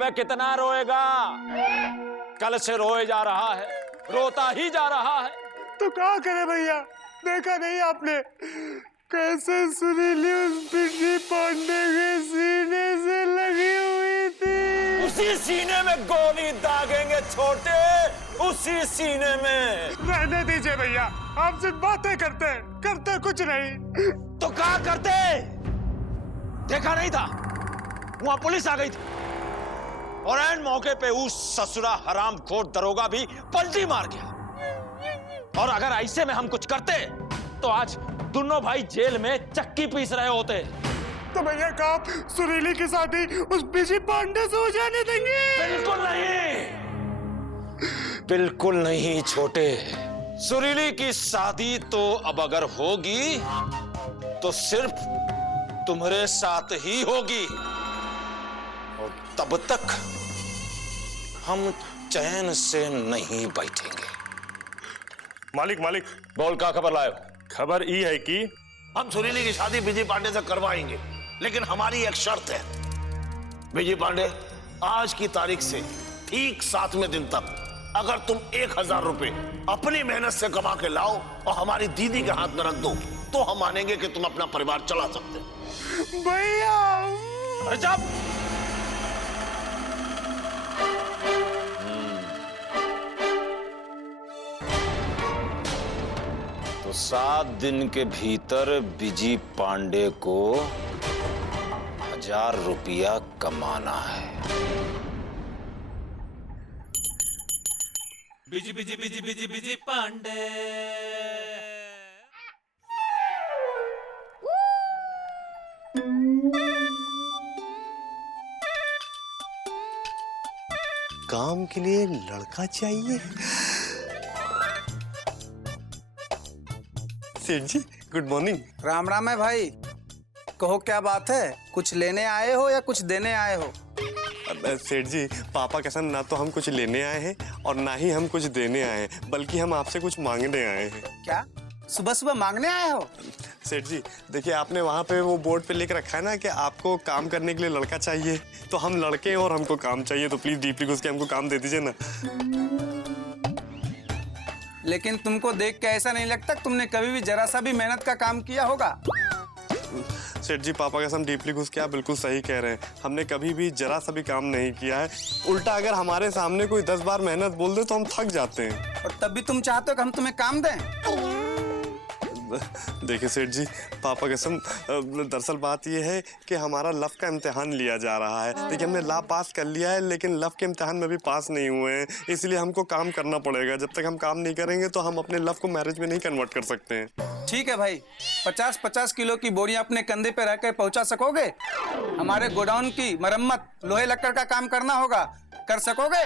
अबे कितना रोएगा? कल से रोए जा रहा है, रोता ही जा रहा है। तो क्या करे भैया, देखा नहीं आपने कैसे सुरीली उस बिजी पांडे के सीने से लगी हुई थी? उसी सीने में गोली दागेंगे छोटे, उसी सीने में। रहने दीजिए भैया, आप सिर्फ बातें करते कुछ नहीं। तो क्या करते? देखा नहीं था वहां पुलिस आ गई थी और ऐन मौके पे उस ससुरा हरामखोर दरोगा भी पलटी मार गया। और अगर ऐसे में हम कुछ करते तो आज दोनों भाई जेल में चक्की पीस रहे होते। तो भैया आप सुरीली की शादी उस बिजी पांडे से हो जाने देंगे? बिल्कुल नहीं, बिल्कुल नहीं छोटे। सुरीली की शादी तो अब अगर होगी तो सिर्फ तुम्हारे साथ ही होगी, और तब तक हम चैन से नहीं बैठेंगे। मालिक बोल, क्या खबर लाए हो? खबर ये है कि हम सुरीली की शादी विजय पांडे से करवाएंगे, लेकिन हमारी एक शर्त है। विजय पांडे, आज की तारीख से ठीक 7वें दिन तक अगर तुम 1000 रुपए अपनी मेहनत से कमा के लाओ और हमारी दीदी के हाथ में रख दो तो हम मानेंगे कि तुम अपना परिवार चला सकते हो। भैया अरे जब तो 7 दिन के भीतर विजय पांडे को 1000 रुपया कमाना है। Busy busy busy busy busy Pandey. काम के लिए लड़का चाहिए। सेठ जी गुड मॉर्निंग। राम राम है भाई, कहो क्या बात है? कुछ लेने आए हो या कुछ देने आए हो? सेठ जी पापा कसम, ना तो हम कुछ लेने आए हैं और ना ही हम कुछ देने आए हैं, बल्कि हम आपसे कुछ मांगने आए हैं। क्या सुबह सुबह मांगने आए हो? सेठ जी देखिए, आपने वहाँ पे वो बोर्ड पे लिख रखा है ना कि आपको काम करने के लिए लड़का चाहिए, तो हम लड़के हैं और हमको काम चाहिए, तो प्लीज डीपली घुस के हमको काम दे दीजिए ना। लेकिन तुमको देख के ऐसा नहीं लगता तुमने कभी भी जरा सा भी मेहनत का काम किया होगा? सेठ जी पापा कसम डीपली घुस के आप बिल्कुल सही कह रहे हैं, हमने कभी भी जरा सा भी काम नहीं किया है। उल्टा अगर हमारे सामने कोई 10 बार मेहनत बोल दे तो हम थक जाते हैं। और तब भी तुम चाहते हो कि हम तुम्हें काम दें? देखिए सेठ जी पापा कसम, दरअसल बात यह है कि हमारा लव का इम्तिहान लिया जा रहा है। देखिए हमने ला पास कर लिया है, लेकिन लव के इम्तिहान में भी पास नहीं हुए हैं, इसलिए हमको काम करना पड़ेगा। जब तक हम काम नहीं करेंगे तो हम अपने लव को मैरिज में नहीं कन्वर्ट कर सकते हैं। ठीक है भाई, 50-50 किलो की बोरियां अपने कंधे पे रखकर पहुंचा सकोगे? हमारे गोडाउन की मरम्मत, लोहे लक्कड़ का काम करना होगा, कर सकोगे?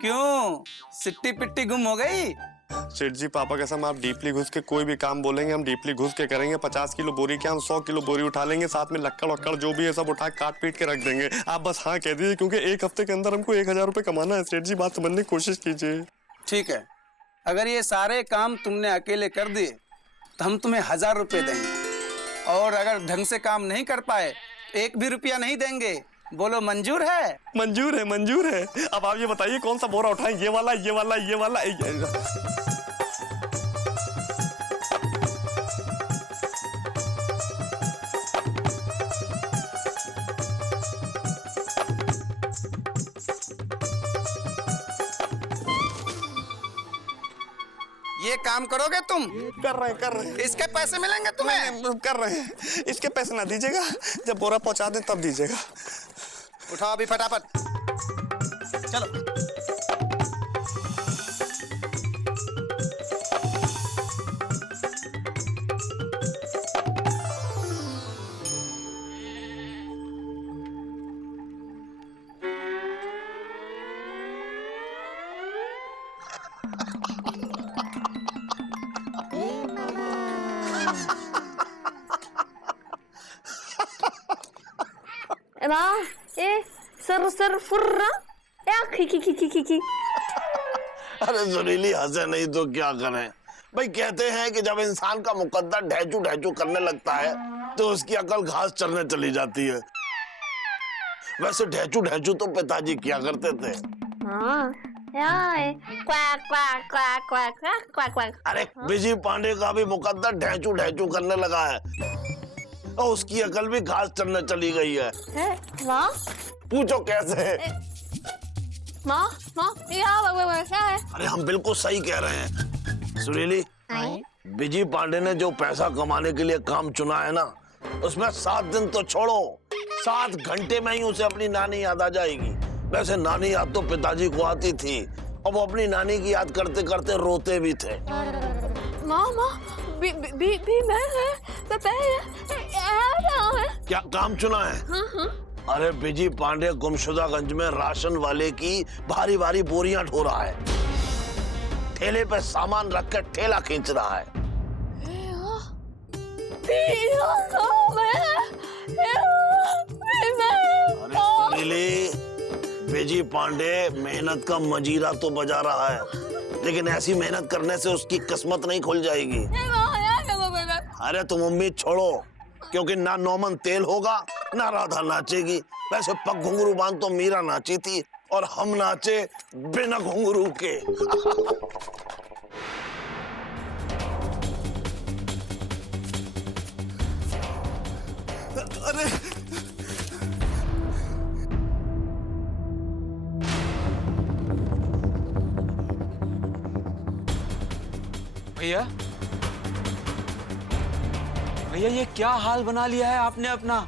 क्यों सिट्टी पिट्टी गुम हो गई? सेठ जी पापा कसम, आप डीपली घुस के कोई भी काम बोलेंगे हम डीपली घुस के करेंगे। 50 किलो बोरी क्या, हम 100 किलो बोरी उठा लेंगे, साथ में लक्कड़ वक्कड़ जो भी है सब उठा काट पीट के रख देंगे। आप बस हाँ कह दीजिए, क्योंकि 1 हफ्ते के अंदर हमको 1000 रुपये कमाना है। सेठ जी बात समझने की कोशिश कीजिए। ठीक है, अगर ये सारे काम तुमने अकेले कर दिए तो हम तुम्हें 1000 रुपये देंगे, और अगर ढंग से काम नहीं कर पाए 1 भी रुपया नहीं देंगे। बोलो मंजूर है? मंजूर है, मंजूर है। अब आप ये बताइए कौन सा बोरा उठाएं, ये वाला ये वाला ये वाला? ये काम करोगे तुम? कर रहे हैं। इसके पैसे मिलेंगे तुम्हें? कर रहे हैं। इसके पैसे ना दीजिएगा, जब बोरा पहुंचा दें तब दीजिएगा। उठाओ अभी फटाफट, चलो। ए सर फुर्रा या खी। अरे सुरीली हंसे नहीं तो क्या करें भाई। कहते हैं कि जब इंसान का मुकद्दर ढहचू करने लगता है तो उसकी अकल घास चरने चली जाती है। वैसे ढेचू ढेचू तो पिताजी किया करते थे। हाँ quack quack quack quack quack quack quack. अरे बिजी पांडे का भी मुकद्दर ढेचू ढेचू करने लगा है और उसकी अकल भी घास चढ़ने चली गई है। माँ पूछो कैसे? माँ माँ ये क्या है? अरे हम बिल्कुल सही कह रहे हैं सुरीली। बिजी पांडे ने जो पैसा कमाने के लिए काम चुना है ना, उसमें 7 दिन तो छोड़ो, 7 घंटे में ही उसे अपनी नानी याद आ जाएगी। वैसे नानी याद तो पिताजी को आती थी और वो अपनी नानी की याद करते करते रोते भी थे। माँ भी मैं है क्या काम चुना है? अरे बिजी पांडे गुमशुदागंज में राशन वाले की भारी भारी बोरियां ढो रहा है, ठेले पे सामान रख कर ठेला खींच रहा है। अरे सुनीली, बिजी पांडे मेहनत का मजीरा तो बजा रहा है, लेकिन ऐसी मेहनत करने से उसकी किस्मत नहीं खुल जाएगी। अरे तुम उम्मीद छोड़ो, क्योंकि ना नौमन तेल होगा ना राधा नाचेगी। वैसे पग घुंघरू बांध तो मीरा नाची थी और हम नाचे बिना घुंघरू के। अरे भैया भैया ये क्या हाल बना लिया है आपने अपना।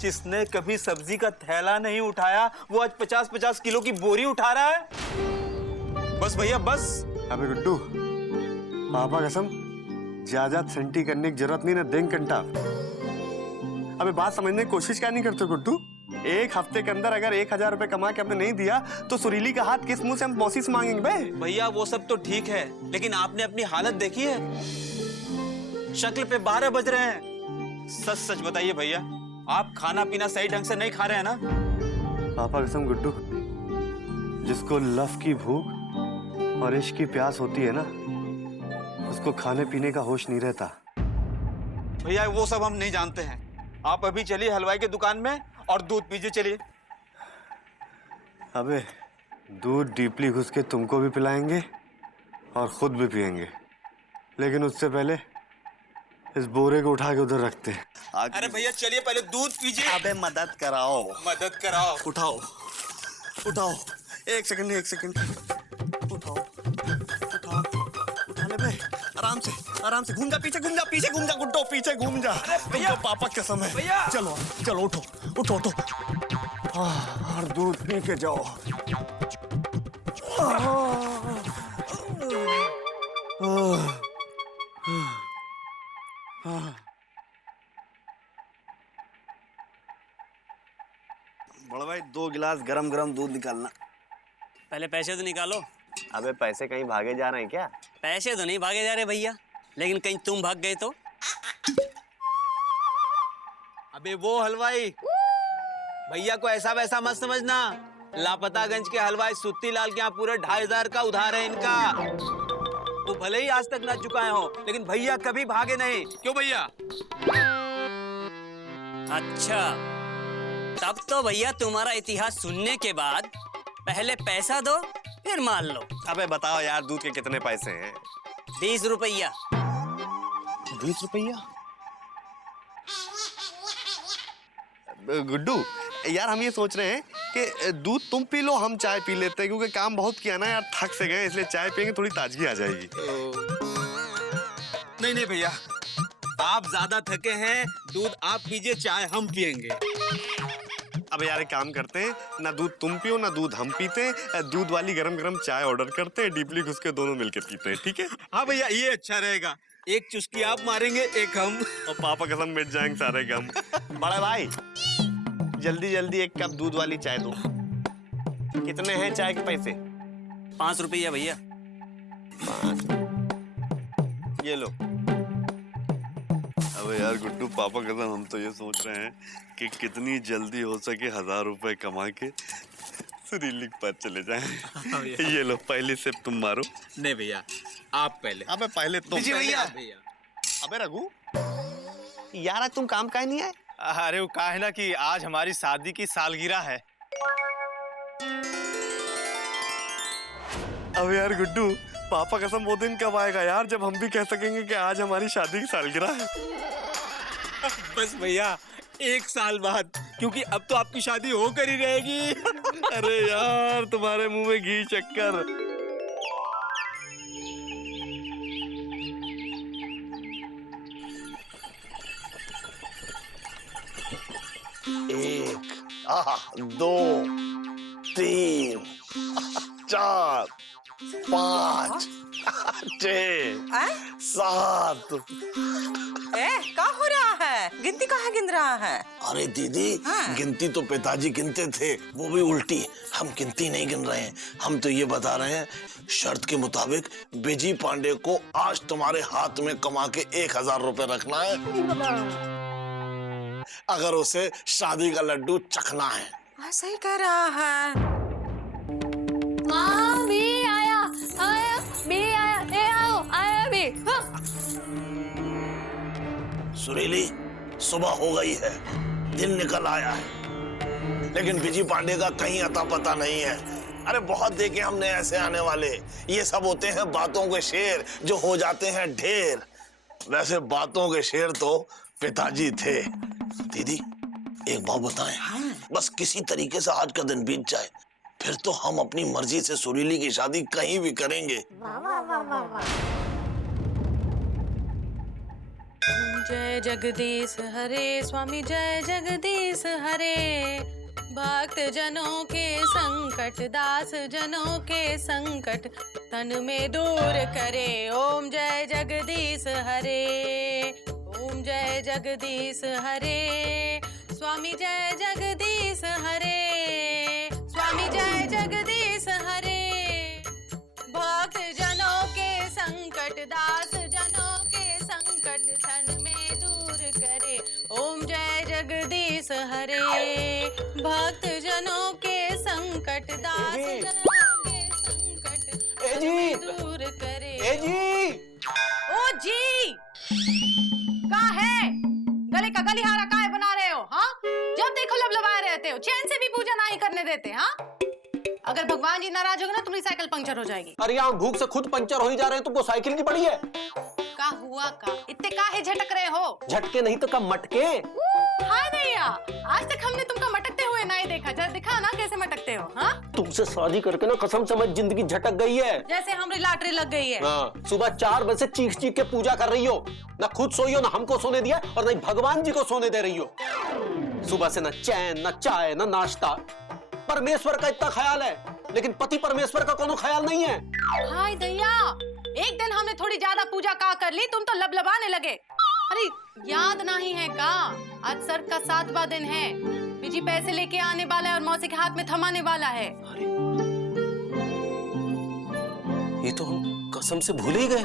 जिसने कभी सब्जी का थैला नहीं उठाया वो आज 50-50 किलो की बोरी उठा रहा है। बस भैया बस। अबे गुड्डू, पापा कसम ज्यादा सेंटी करने की जरूरत नहीं ना, देंग कंटा। अबे बात समझने की कोशिश क्या नहीं करते गुड्डू? एक हफ्ते के अंदर अगर 1000 रुपए कमा के हमने नहीं दिया तो सुरीली का हाथ किस मुंह से हम मौसी से मांगेंगे बे? भैया वो सब तो ठीक है, लेकिन आपने अपनी हालत देखी है? शक्ल पे 12 बज रहे हैं। सच सच बताइए भैया, आप खाना पीना सही ढंग से नहीं खा रहे हैं ना? पापा कसम गुड्डू, जिसको लव की भूख और इश्क की प्यास होती है ना, उसको खाने पीने का होश नहीं रहता। भैया वो सब हम नहीं जानते हैं। आप अभी चलिए हलवाई की दुकान में और दूध पीजिए। चलिए। अबे दूध डीपली घुस के तुमको भी पिलाएंगे और खुद भी पिएंगे, लेकिन उससे पहले इस बोरे को उठा के उधर रखते हैं। अरे भैया चलिए पहले दूध पीजिए। अबे मदद कराओ। मदद कराओ। उठाओ उठाओ, एक सेकंड उठाओ उठाओ, उठा ले बे, आराम से घूम जा, पीछे घूम जा गुड्डो, पीछे घूम जा। भैया पापा कसम है। भैया चलो उठो और दूध पी के जाओ। बड़ा भाई 2 गिलास गरम गरम दूध निकालना। पहले पैसे तो निकालो। अबे पैसे कहीं भागे जा रहे हैं क्या? पैसे तो नहीं भागे जा रहे भैया, लेकिन कहीं तुम भाग गए तो? अबे वो हलवाई भैया को ऐसा वैसा मत समझना। लापतागंज के हलवाई सुत्ती लाल के यहाँ पूरे 2500 का उधार है इनका। वो भले ही आज तक ना चुकाए हो, लेकिन भैया कभी भागे नहीं। क्यों भैया? अच्छा, तब तो भैया तुम्हारा इतिहास सुनने के बाद पहले पैसा दो फिर मान लो। अबे बताओ यार, दूध के कितने पैसे हैं? 20 रुपया। 20 रुपया? गुड्डू यार, हम ये सोच रहे हैं कि दूध तुम पी लो, हम चाय पी लेते हैं, क्योंकि काम बहुत किया ना यार, थक से गए, इसलिए चाय पियेंगे, थोड़ी ताजगी आ जाएगी। नहीं भैया, आप ज्यादा थके हैं, दूध आप पीजिए, चाय हम पियेंगे। अब यार एक काम करते हैं, ना दूध तुम पियो ना दूध हम पीते हैं, दूध वाली गरम गरम चाय ऑर्डर करते हैं, डीपली घुस के दोनों मिलके पीते हैं, ठीक है? हाँ भैया, ये अच्छा रहेगा। एक चुस्की आप मारेंगे, एक हम। और पापा कसम मिट जाएंगे सारे गम। बड़ा भाई जल्दी जल्दी 1 कप दूध वाली चाय दो। कितने हैं चाय के पैसे? 5 रुपया भैया। 5। ये लो। अबे यार गुड्डू, पापा कसम हम तो ये सोच रहे हैं कि कितनी जल्दी हो सके 1000 रुपए कमा के सुरीली के पास चले जाएं। ये लो, पहली सिप तुम मारो। नहीं भैया, आप पहले। अबे पहले तुम। भैया। अबे रघु यार, आज तुम काम काहे नहीं आए? अरे वो कहा है ना कि आज हमारी शादी की सालगिरह है। अब यार गुड्डू, पापा कसम वो दिन कब आएगा यार जब हम भी कह सकेंगे कि आज हमारी शादी की सालगिरह है? बस भैया 1 साल बाद, क्योंकि अब तो आपकी शादी होकर ही रहेगी। अरे यार तुम्हारे मुंह में घी चक्कर। एक, 2, 3, 4, 5, 6, 7। क्या हो रहा है? गिनती कहाँ गिन रहा है? अरे दीदी, गिनती तो पिताजी गिनते थे, वो भी उल्टी। हम गिनती नहीं गिन रहे हैं, हम तो ये बता रहे हैं शर्त के मुताबिक बिजी पांडे को आज तुम्हारे हाथ में कमा के 1000 रुपए रखना है, अगर उसे शादी का लड्डू चखना है। सही कह रहा है। हाँ, भी आया, भी आया, ए आओ, आया भी। हाँ। सुरीली, सुबह हो गई है, दिन निकल आया है, लेकिन बिजी पांडे का कहीं अता पता नहीं है। अरे बहुत देखे हमने ऐसे आने वाले, ये सब होते हैं बातों के शेर जो हो जाते हैं ढेर। वैसे बातों के शेर तो पिताजी थे। दीदी एक बात बताएं, बस किसी तरीके से आज का दिन बीत जाए, फिर तो हम अपनी मर्जी से सुरीली की शादी कहीं भी करेंगे। जय जगदीश हरे स्वामी, जय जगदीश हरे। भक्त जनों के संकट, दास जनों के संकट तन में दूर करे। ओम जय जगदीश हरे, ओम जय जगदीश हरे। स्वामी जय जगदीश हरे, स्वामी जय जगदीश हरे। भक्त जनों के संकट, दास जनों के संकट तन में दूर करे। ओम जय जगदीश हरे। भक्त जनों के संकट, दास जनों के संकट तन में दूर करे। ओ जी, का है? गले का गलिहारा काहे बना रहे हो? हाँ, जब देखो लबलबाए रहते हो, चैन से भी पूजा नहीं करने देते। हाँ, अगर भगवान जी नाराज होंगे ना, तुम्हारी साइकिल पंक्चर हो जाएगी। अरे यहाँ भूख से खुद पंचर हो ही जा रहे हैं, तुमको साइकिल की पड़ी है? का हुआ का? इतने काहे झटक रहे हो? झटके नहीं तो कब मटके। हाय दैया, आज तक हमने तुमको मटकते हुए नहीं देखा। जरा दिखा ना कैसे मटकते हो। हाँ, तुमसे शादी करके ना कसम समझ जिंदगी झटक गई है। जैसे हमारी लॉटरी लग गई है। हाँ, सुबह 4 बजे से चीख चीख के पूजा कर रही हो, ना खुद सोई हो, ना हमको सोने दिया, और ना भगवान जी को सोने दे रही हो। सुबह से न चैन, न चाय, न नाश्ता। परमेश्वर का इतना ख्याल है, लेकिन पति परमेश्वर का कोनो ख्याल नहीं है। हाय दैया, एक दिन हमने थोड़ी ज्यादा पूजा का कर ली, तुम तो लबलबाने लगे। अरे याद नहीं है का? आज सर का 7वां दिन है। बिजी पैसे लेके आने वाला है और मौसी के हाथ में थमाने वाला है। ये तो हम कसम से भूल ही गए।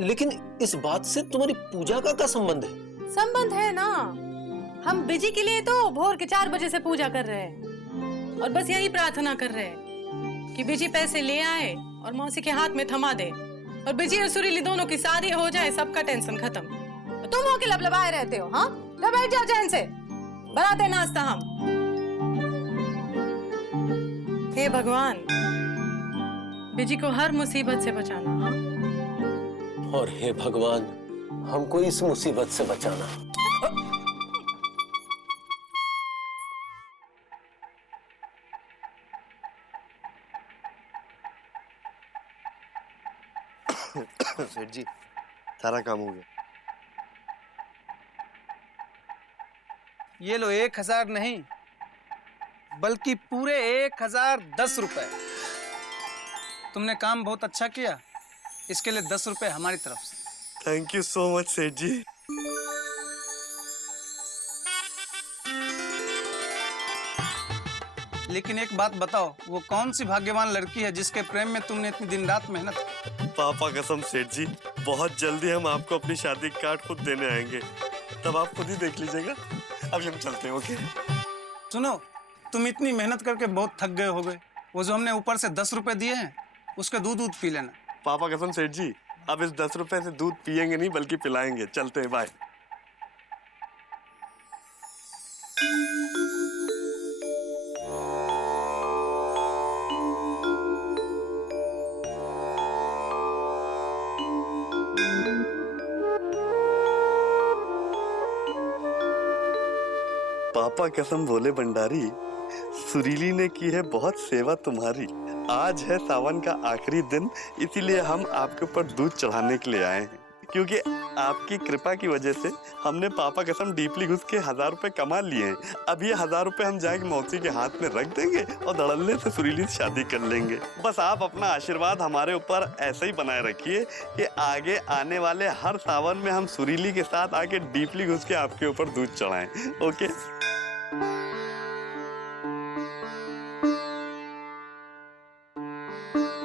लेकिन इस बात से तुम्हारी पूजा का क्या संबंध है? संबंध है ना, हम बिजी के लिए तो भोर के 4 बजे से पूजा कर रहे हैं, और बस यही प्रार्थना कर रहे हैं कि बिजी पैसे ले आए और मौसी के हाथ में थमा दे, और बिजी और सुरीली दोनों की शादी हो जाए, सबका टेंशन खत्म। तुम हो के लबलबाए रहते हो। हाँ, तो बैठ जाओ चैन से, बनाते नाश्ता हम। हे भगवान, बिजी को हर मुसीबत से बचाना। हाँ? और हे भगवान, हमको इस मुसीबत से बचाना। सेठ जी, सारा काम हो गया। ये लो 1000 नहीं, बल्कि पूरे 1010 रुपए। तुमने काम बहुत अच्छा किया, इसके लिए 10 रुपए हमारी तरफ से। थैंक यू सो मच सेठ जी। लेकिन एक बात बताओ, वो कौन सी भाग्यवान लड़की है जिसके प्रेम में तुमने इतनी दिन रात मेहनत की? पापा कसम सेठ जी, बहुत जल्दी हम आपको अपनी शादी का कार्ड खुद देने आएंगे, तब आप खुद ही देख लीजिएगा। अभी हम चलते हैं। ओके सुनो, तुम इतनी मेहनत करके बहुत थक गए हो गए। वो जो हमने ऊपर से 10 रुपए दिए हैं, उसके दूध पी लेना। पापा कसम सेठ जी, अब इस 10 रुपए से दूध पियेंगे नहीं बल्कि पिलाएंगे। चलते हैं, बाय। पापा कसम भोले भंडारी, सुरीली ने की है बहुत सेवा तुम्हारी। आज है सावन का आखिरी दिन, इसीलिए हम आपके ऊपर दूध चढ़ाने के लिए आए हैं, क्योंकि आपकी कृपा की वजह से हमने पापा कसम डीपली घुस के 1000 रुपए कमा लिए हैं। अब ये 1000 रुपए हम जाके मौसी के हाथ में रख देंगे और धड़ल्ले से सुरीली से शादी कर लेंगे। बस आप अपना आशीर्वाद हमारे ऊपर ऐसे ही बनाए रखिए कि आगे आने वाले हर सावन में हम सुरीली के साथ आके डीपली घुस के आपके ऊपर दूध चढ़ाएं। ओके।